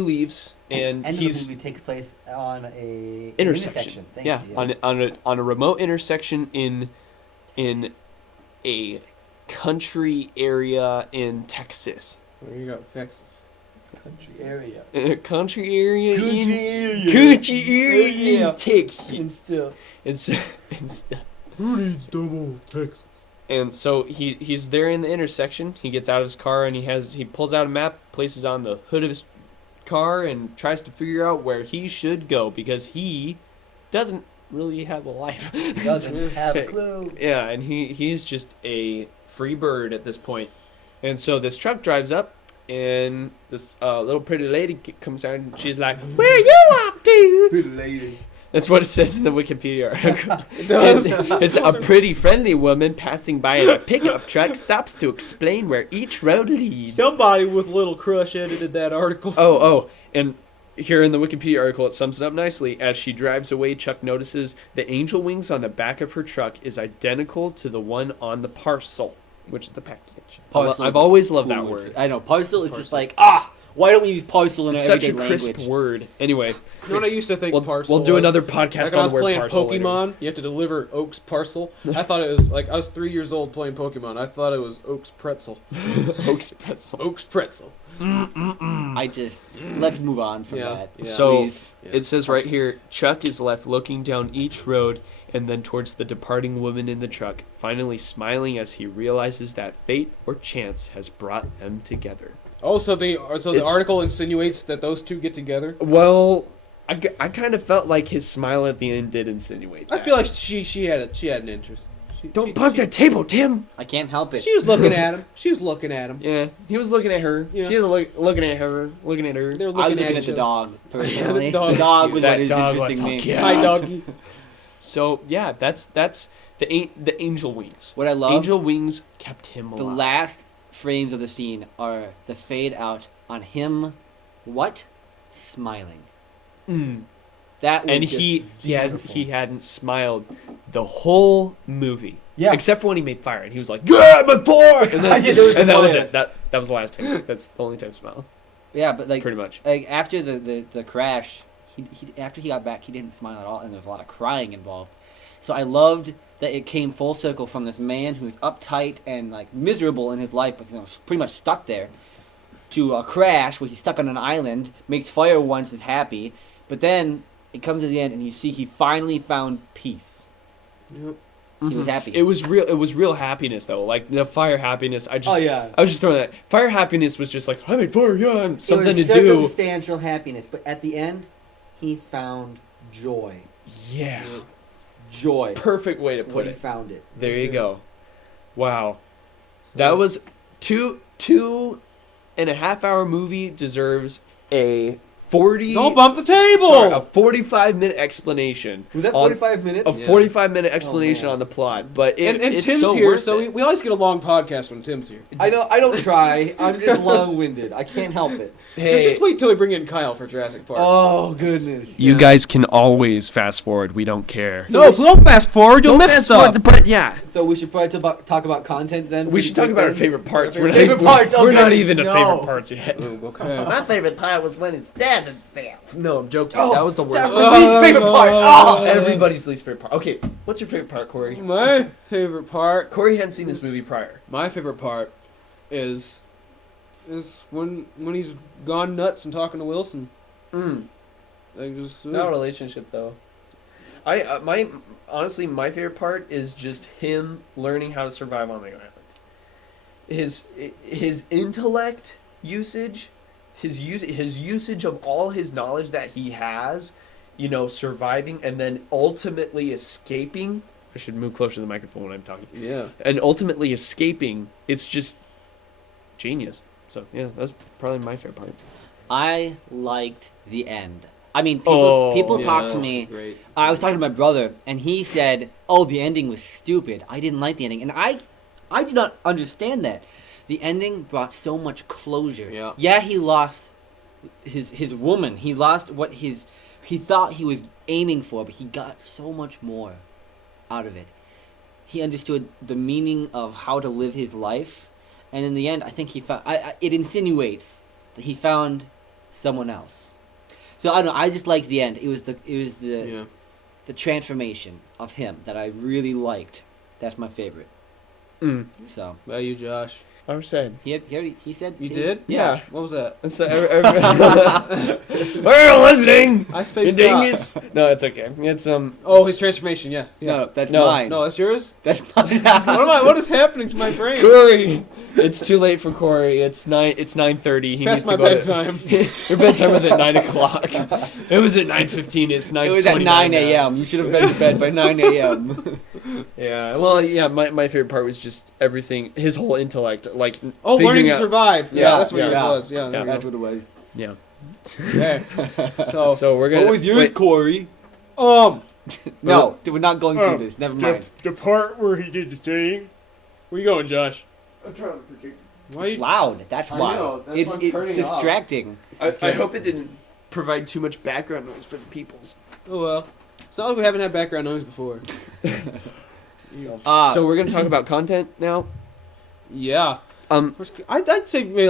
leaves, and End he's of the movie takes place on a intersection. Thank Yeah, you. on a remote intersection in a country area in Texas. There you go, Texas. country area. A country area Country in area. country area Yeah. in Texas. And still. And stuff. Who needs double Texas? And so he's there in the intersection. He gets out of his car and he pulls out a map, places it on the hood of his car, and tries to figure out where he should go because he doesn't really have a life. Doesn't have a clue. Yeah, and he's just a free bird at this point. And so this truck drives up, and this little pretty lady comes out, and she's like, "Where are you off to?" Pretty lady. That's what it says in the Wikipedia article. It does. It's a pretty friendly woman passing by in a pickup truck stops to explain where each road leads. Somebody with Little Crush edited that article. Oh, and here in the Wikipedia article, it sums it up nicely. As she drives away, Chuck notices the angel wings on the back of her truck is identical to the one on the parcel, which is the package. Parcel I've is a always loved cool that word. word. I know. Parcel is just Parcel. like, why don't we use parcel in It's our such a everyday crisp language? word. Anyway, You know what I used to think parcel we'll do was? another Like podcast when I on was the word playing parcel Pokemon, you have to deliver Oak's parcel. I thought it was like I was 3 years old playing Pokemon. I thought it was Oak's pretzel. later. Oak's pretzel. Oak's pretzel. Let's move on from Yeah. that. Yeah. So Please. Yeah. it says right here, Chuck is left looking down each road and then towards the departing woman in the truck, finally smiling as he realizes that fate or chance has brought them together. Oh, so the It's- article insinuates that those two get together. Well, I kind of felt like his smile at the end did insinuate I that. feel like she had an interest. Don't bump that table, Tim! I can't help it. She was looking at him. She was looking at him. Yeah, he was looking at her. Yeah. She was looking at her, looking at her. They were I was looking looking at at the each dog, personally. the The dog was That what is dog was interesting so me. cute. other. Hi, doggy. So yeah, that's the angel wings. What I love, Angel wings kept him alive. the last frames of the scene are the fade out on him, smiling. That was And just beautiful. he hadn't smiled the whole movie. Yeah. Except for when he made fire, and he was like, "Yeah, I'm fire!" And, then, I did do it and that was before. it. That was the last time. That's the only time he smiled. Yeah, but like Pretty much. like after the crash, he after he got back, he didn't smile at all, and there was a lot of crying involved. So I loved that it came full circle from this man who's uptight and like miserable in his life, but pretty much stuck there, to a crash where he's stuck on an island, makes fire once, is happy, but then it comes to the end and you see he finally found peace. Yep. He was happy. It was real happiness though. Like the fire happiness. I Oh, was just throwing that. Fire happiness was just like I made fire. Yeah, something it was to do. circumstantial happiness, but at the end, he found joy. Yeah. Joy. Perfect way to That's put what it. he found it. There you go. Wow. That was 2.5 hour movie deserves a 40. Don't bump the table. Sorry, a 45-minute explanation. Was that on- 45 minutes? A 45-minute explanation man. on the plot, but And it's Tim's so here, worth so it. we always get a long podcast when Tim's here. I don't try. I'm just long-winded. I can't help it. Just wait till we bring in Kyle for Jurassic Park. Oh, goodness. You Yeah. guys can always fast forward. We don't care. No, don't fast forward. You'll miss stuff. But yeah, So we should probably talk about content then? we should talk about our favorite parts. We're not, Favorite parts, we're okay. not even to No. favorite parts yet. Okay. My favorite part was when he stabbed himself. No, I'm joking. Oh, that was the worst. That's part. my least favorite part. Oh. Everybody's least favorite part. Okay, what's your favorite part, Corey? My favorite part. Corey hadn't seen this movie prior. My favorite part is when he's gone nuts and talking to Wilson. Like just Not a relationship though. Honestly, my favorite part is just him learning how to survive on the island. His intellect usage, his usage of all his knowledge that he has, surviving and then ultimately escaping. I should move closer to the microphone when I'm talking. yeah. And ultimately escaping, it's just genius. So yeah, that's probably my favorite part. I liked the end. I mean, Oh, people Yeah, talk to that's me. Great. I was talking to my brother, and he said, "Oh, the ending was stupid. I didn't like the ending," and I do not understand that. The ending brought so much closure. Yeah. Yeah, he lost his woman. He lost what he thought he was aiming for, but he got so much more out of it. He understood the meaning of how to live his life, and in the end, I think he found. It insinuates that he found someone else. So I don't know. I just liked the end. It was the Yeah. the transformation of him that I really liked. That's my favorite. So About you, Josh. I said. he said You his- did? Yeah. What was that? So, we're listening. I You spaced dingus. No, it's okay. It's Oh, his transformation. Yeah. No, that's No, mine. No, that's yours. That's mine. What is happening to my brain? Corey. It's too late for Corey. It's 9:30. He needs Past to my go bedtime. Your bedtime was at 9:00. It was at 9:15. It's 9:29. It was at 9 now. a.m. You should have been to bed by 9 a.m. Yeah. Well, yeah. My favorite part was just everything. His whole intellect, like Oh, learning figuring to out. survive. Yeah, Yeah, that's what yeah. yours was. Yeah, Yeah. there you That's go. what it was. Yeah. Okay. So, So we're gonna. What was yours, wait, Corey? um, No, we're not going through this. Never mind. the part where he did the thing. Where you going, Josh? I'm trying to predict. Why It's loud. That's I why. know, that's It's, why I'm it's turning off. distracting. I hope it didn't provide too much background noise for the peoples. Oh well. It's not like we haven't had background noise before. So we're gonna talk about content now. Yeah. I'd say maybe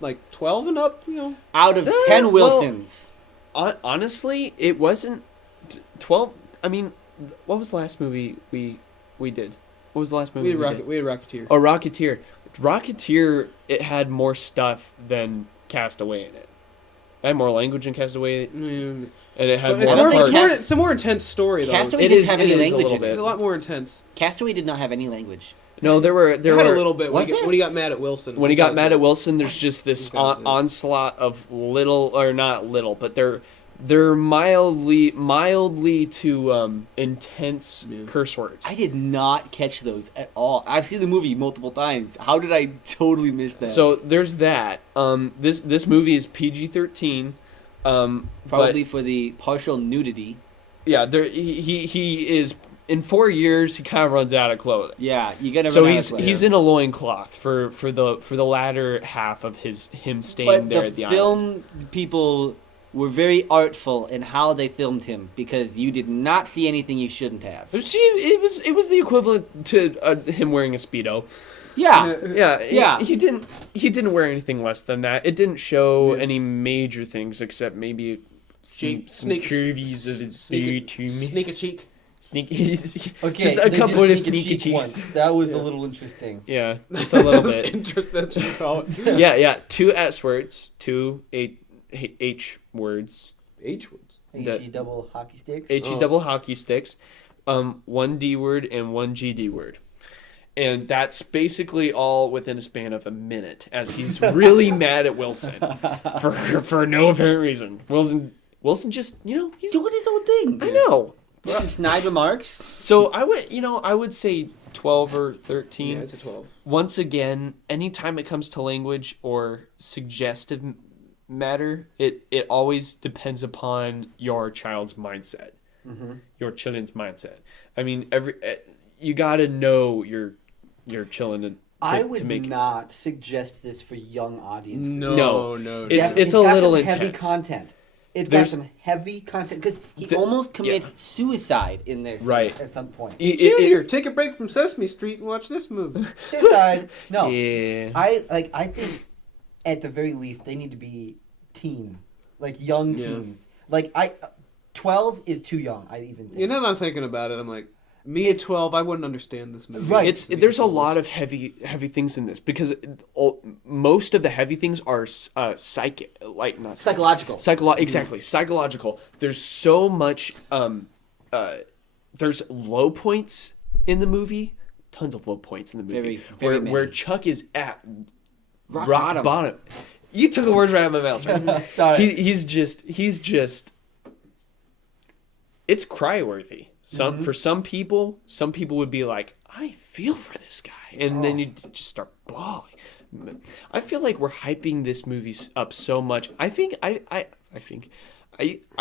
like 12 and up. You know. Out of Uh, 10 well, Wilsons. Honestly, it wasn't 12. I mean, what was the last movie we did? What was the last movie We had did? Rocketeer. Oh, Rocketeer. Rocketeer, it had more stuff than Castaway in it. It had more language in Castaway, and it had But more parts. it's a more intense story though. Castaway It didn't is- have it any is a language little in bit. It's it. a lot more intense. Castaway did not have any language. No, there It had a were little bit Was when there? he got mad at Wilson. when he got because mad of- at Wilson. There's just this Because of- onslaught of little, or not little, but they're mildly to intense Yeah. curse words. I did not catch those at all. I've seen the movie multiple times. How did I totally miss that? So there's that. This movie is PG-13. probably for the partial nudity. Yeah, he is in 4 years. He kind of runs out of clothing. Yeah, you gotta. So run out he's of clothes. he's in a loincloth for the latter half of him staying But there the at the film island. people were very artful in how they filmed him because you did not see anything you shouldn't have. It was the equivalent to him wearing a speedo. Yeah, Yeah. He didn't wear anything less than that. It didn't show Yeah. any major things except maybe some Snake- curvies of his sneak booty. Sneak a cheek. Sneaky. Okay, just a they couple did of sneak a sneaky cheek cheeks. once. That was a little interesting. Yeah, just a little bit. Interesting you call it. Yeah. 2 S words, 2 H words, H words. HE double hockey sticks. HE double hockey sticks, 1 D word and 1 GD word. And that's basically all within a span of a minute, as he's really mad at Wilson for no apparent reason. Wilson just, he's doing his own thing. I know. Snide remarks. So I would say 12 or 13. Yeah, it's a 12. Once again, anytime it comes to language or suggestive matter, it always depends upon your child's mindset, your children's mindset. I mean, you got to know your children I to would make not suggest this for young audiences. No. It's a got little some intense. heavy content. It's There's- got some heavy content because he almost commits suicide in there Right. at some point. Junior, take a break from Sesame Street and watch this movie. Suicide? No. Yeah. I think at the very least they need to be teen, like young Yeah. teens. 12 is too young. I even think. You know, I'm thinking about it. I'm like, me at 12, I wouldn't understand this movie. Right. There's a lot of heavy things in this because most of the heavy things are Psychological. Exactly, psychological. There's so much. There's low points in the movie. Tons of low points in the movie. Very where many. Chuck is at Rock bottom. You took the words right out of my mouth. Man. Sorry. He's just. It's cry-worthy. For some people would be like, I feel for this guy, and then you just start bawling. I feel like we're hyping this movie up so much. I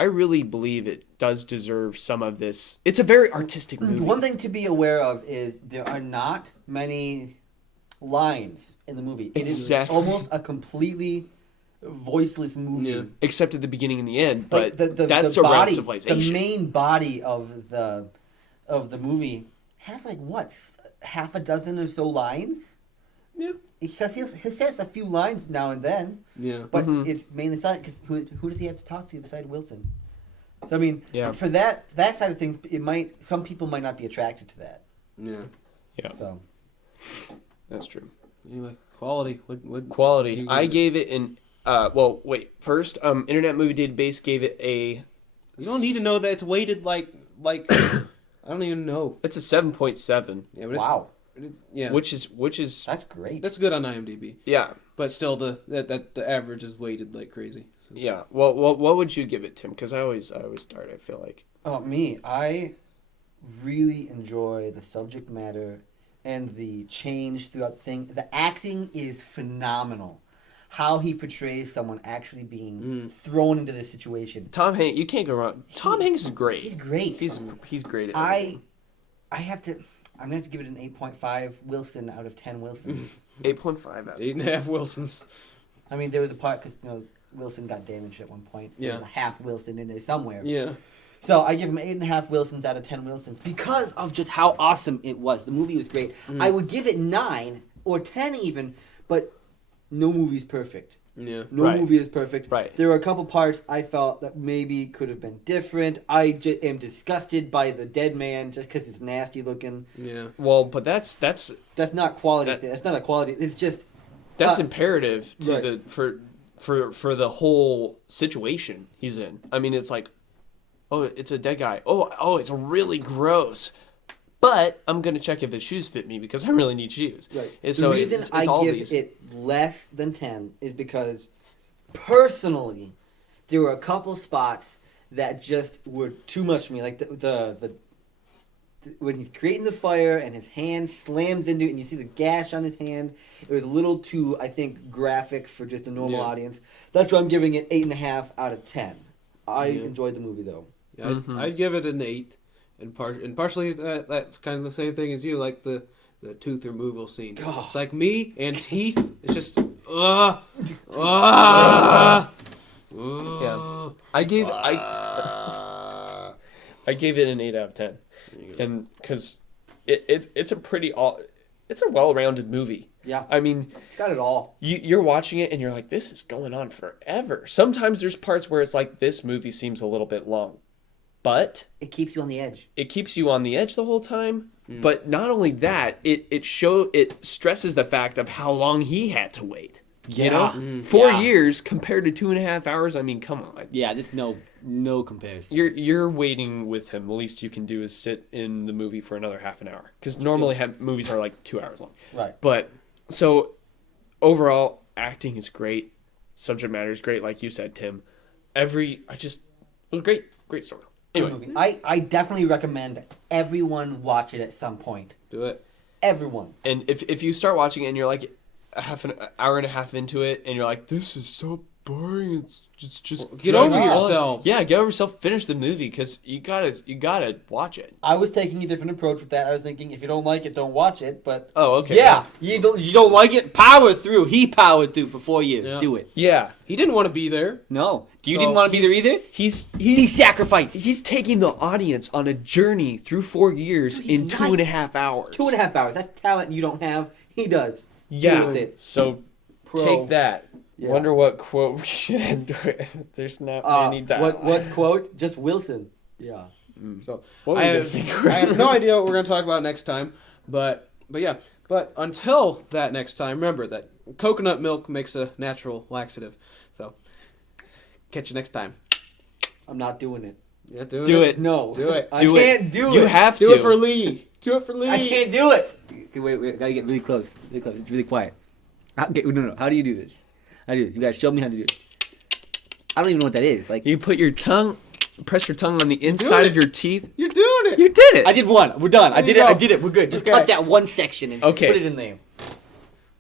really believe it does deserve some of this. It's a very artistic movie. One thing to be aware of is there are not many lines in the movie. It is Exactly. almost a completely voiceless movie. Yeah. Except at the beginning and the end, Like but the that's body, around civilization. the main body of the movie has half a dozen or so lines. Yeah. Because he says a few lines now and then, Yeah. but it's mainly silent. Because who does he have to talk to besides Wilson? So I mean, Yeah. for that side of things, some people might not be attracted to that. Yeah. Yeah, So that's true. Anyway, quality. What Quality. you I give gave it an. First, Internet Movie Database gave it a. You don't need to know that it's weighted like I don't even know. It's a 7.7, Yeah, but wow, yeah. which is that's great. That's good on IMDb. yeah. But still the average is weighted like crazy. Yeah. Well, what would you give it, Tim? Because I always start. I feel like. Me, I really enjoy the subject matter and the change throughout the thing. The acting is phenomenal. How he portrays someone actually being thrown into this situation. Tom Hanks, you can't go wrong. Tom Hanks is great. He's great. He's great at I'm gonna have to give it an 8.5 Wilson out of 10 Wilsons. 8.5 out. 8.5 Wilsons. I mean, there was a part because Wilson got damaged at one point. Yeah. There's a half Wilson in there somewhere. Yeah. So I give him 8.5 Wilsons out of 10 Wilsons because of just how awesome it was. The movie was great. I would give it 9 or 10 even, but no movie's perfect. Yeah. No Right. movie is perfect. Right. There were a couple parts I felt that maybe could have been different. I am disgusted by the dead man just because it's nasty looking. Yeah. Well, but that's That's not quality. That- That's not a quality. It's just imperative to right. the for the whole situation he's in. I mean, it's like, oh, it's a dead guy. Oh, it's really gross. But I'm gonna check if his shoes fit me because I really need shoes. right. And The so reason it's I all give these. it less than 10 is because personally, there were a couple spots that just were too much for me. Like the when he's creating the fire and his hand slams into it and you see the gash on his hand, it was a little too, I think, graphic for just a normal Yeah. audience. That's why I'm giving it 8.5 out of 10. I Yeah. enjoyed the movie though. Yeah, I'd give it an 8, and partially that's kind of the same thing as you, like the tooth removal scene. God. It's like me and teeth. It's just Yes. I gave it an 8 out of 10, and because it's a well-rounded movie. Yeah. I mean, It's got it all. you're watching it and you're like, this is going on forever. Sometimes there's parts where it's like, this movie seems a little bit long, but It keeps you on the edge. it keeps you on the edge the whole time. But not only that, it stresses the fact of how long he had to wait. You know, 4 years compared to 2.5 hours. I mean, come on. Yeah, there's no comparison. You're waiting with him. The least you can do is sit in the movie for another half an hour, because normally movies are like 2 hours long. Right. But so overall, acting is great. Subject matter is great, like you said, Tim. It was a great story. Anyway, Movie. I definitely recommend everyone watch it at some point. Do it. Everyone. and if you start watching it and you're like an hour and a half into it, and you're like, this is so boring. It's just Get over dragging on. yourself. Yeah, get over yourself. Finish the movie, because you gotta watch it. I was taking a different approach with that. I was thinking, if you don't like it, don't watch it. But Oh, okay. yeah, you don't like it, power through. He powered through for 4 years. Yeah. Do it. Yeah. He didn't want to be there. No, you So didn't want to be there either. He sacrificed. He's taking the audience on a journey through 4 years He's in not- 2.5 hours. 2.5 hours. That's talent you don't have. He does. Yeah. Deal with it. So Pro. take that. Yeah. Wonder what quote we should end with. There's not many dialogue. What quote? Just Wilson. Yeah. So What were I you have, missing? I have no idea what we're going to talk about next time, but yeah. But until that next time, remember that coconut milk makes a natural laxative. So catch you next time. I'm not doing it. Yeah, do it. No. Do it. I Do it. can't do it. You have to. Do it for Lee. Do it for Lee. I can't do it. Okay, wait. I gotta get really close. Really close. It's really quiet. Okay, no. How do you do this? How do you do this? You guys show me how to do it. I don't even know what that is. Like, You put your tongue, press your tongue on the inside it. of your teeth. You're doing it. You did it. I did one. We're done. I did you it. go. I did it. We're good. Just Okay. cut that one section and Okay. put it in there.